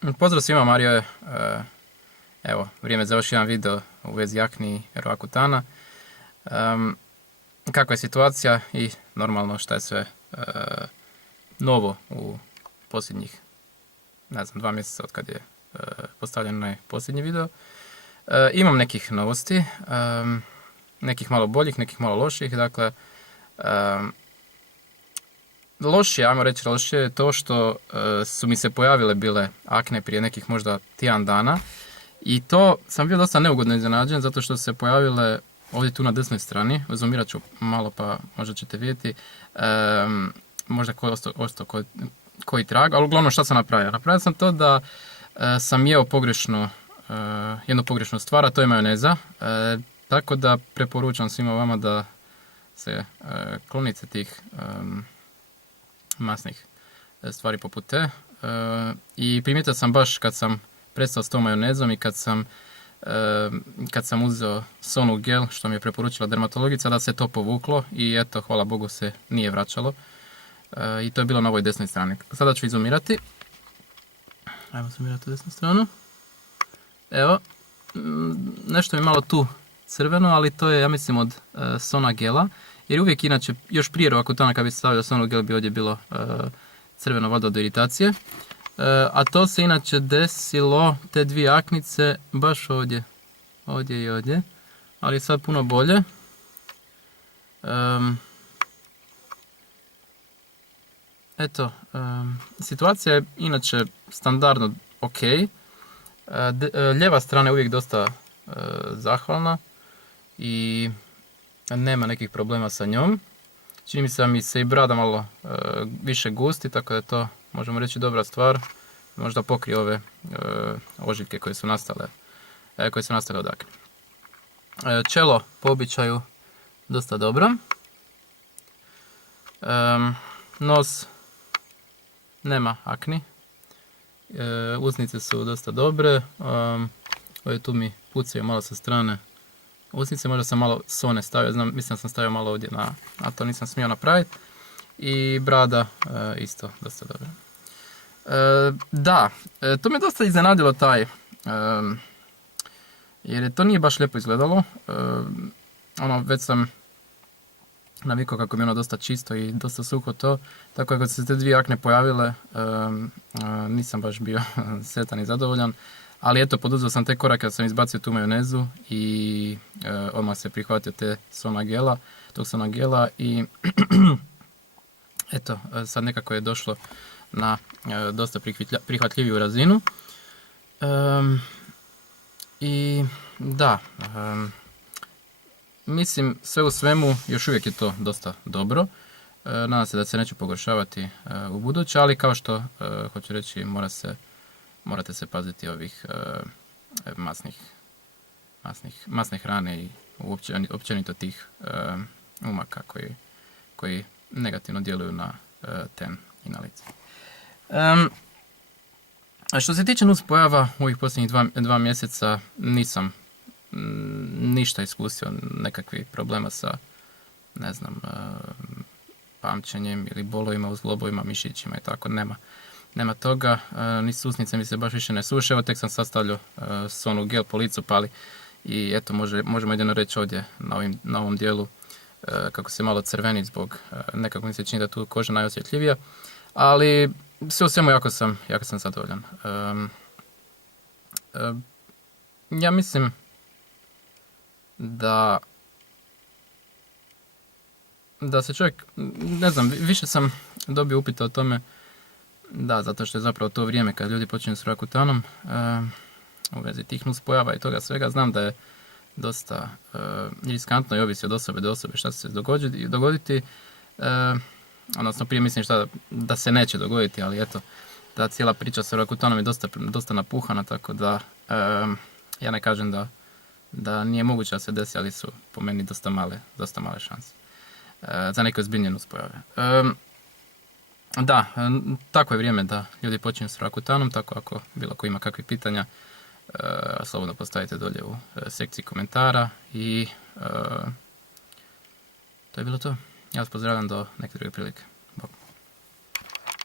Pozdrav svima, Mario je, evo, vrijeme za još jedan video u vezi akni i Roakutana. Kakva je situacija i normalno šta je sve novo u posljednjih, ne znam, 2 mjeseca od kad je postavljen onaj posljednji video. Imam nekih novosti, nekih malo boljih, nekih malo loših, dakle, lošije, ajmo reći lošije, je to što su mi se pojavile bile akne prije nekih možda tjedan dana i to sam bio dosta neugodno iznenađen zato što su se pojavile ovdje tu na desnoj strani, zoomirat ću malo pa možda ćete vidjeti, možda ostao koji trag, ali uglavnom šta sam napravio? Napravio sam to da sam jeo jednu pogrešnu stvar, a to je majoneza, tako da preporučam svima vama da se klonite tih masnih stvari poput te. I primijetio sam baš kad sam prestao s tom majonezom i kad sam uzeo Sonu gel, što mi je preporučila dermatologica, da se to povuklo i eto, hvala Bogu se nije vraćalo. I to je bilo na ovoj desnoj strani. Sada ću izumirati. Ajmo zoomirati desnu stranu. Evo, nešto mi je malo tu crveno, ali to je, ja mislim, od Sona gela. Jer uvijek, inače, još prije Roakutana kad bi se stavio Sonu gel bi ovdje bilo crveno valjda od iritacije. A to se inače desilo, te dvije aknice, baš ovdje. Ovdje i ovdje. Ali je sad puno bolje. Eto, situacija je inače standardno ok. Lijeva strana je uvijek dosta zahvalna i nema nekih problema sa njom. Čini mi se da mi se i brada malo više gusti, tako da je to, možemo reći, dobra stvar. Možda pokrije ove ožiljke koje su nastale od akne. Čelo po običaju dosta dobro. Nos nema akni. Usnice su dosta dobre. Ove tu mi pucaju malo sa strane usnice, možda sam malo Sone stavio, mislim da sam stavio malo ovdje a to nisam smio napraviti. I brada isto dosta dobro. Da, to me dosta iznenadilo jer to nije baš lijepo izgledalo. Već sam navikao kako mi je ono dosta čisto i dosta suho to, tako da kad se te dvije akne pojavile nisam baš bio sretan i zadovoljan. Ali eto, poduzeo sam te korake da sam izbacio tu majonezu i odmah se prihvatio tog Sona gela i eto, sad nekako je došlo na dosta prihvatljiviju razinu. I da, mislim, sve u svemu još uvijek je to dosta dobro. Nadam se da se neće pogoršavati u buduće, ali kao što hoću reći, morate se paziti ovih masne hrane i općenito tih umaka koji negativno djeluju na ten i na lice. Što se tiče nuspojava u ovih posljednjih 2 mjeseca nisam ništa iskusio, nekakvih problema sa, ne znam, pamćenjem ili bolovima u zglobovima, mišićima i tako, nema toga, ni usnice mi se baš više ne suše, evo tek sam sastavljao Sonu gel po licu pali i eto možemo jedino reći ovdje na ovom dijelu kako se malo crveni zbog, nekako mi se čini da tu koža najosjetljivija, ali sve u svemu jako sam zadovoljan. Ja mislim da se čovjek, ne znam, više sam dobio upita o tome, da, zato što je zapravo to vrijeme kad ljudi počinju s Roakutanom, u vezi tih nuspojava i toga svega, znam da je dosta riskantno i ovisi od osobe do osobe šta će se dogoditi. Odnosno prije mislim da se neće dogoditi, ali eto, ta cijela priča sa Roakutanom je dosta napuhana, tako da ja ne kažem da nije moguće da se desi, ali su po meni dosta male šanse za neke ozbiljnije nuspojave. Da, tako je vrijeme da ljudi počinju s Roakutanom, tako ako bilo ko ima kakvih pitanja, slobodno postavite dolje u sekciji komentara i to je bilo to. Ja vas pozdravljam do neke druge prilike.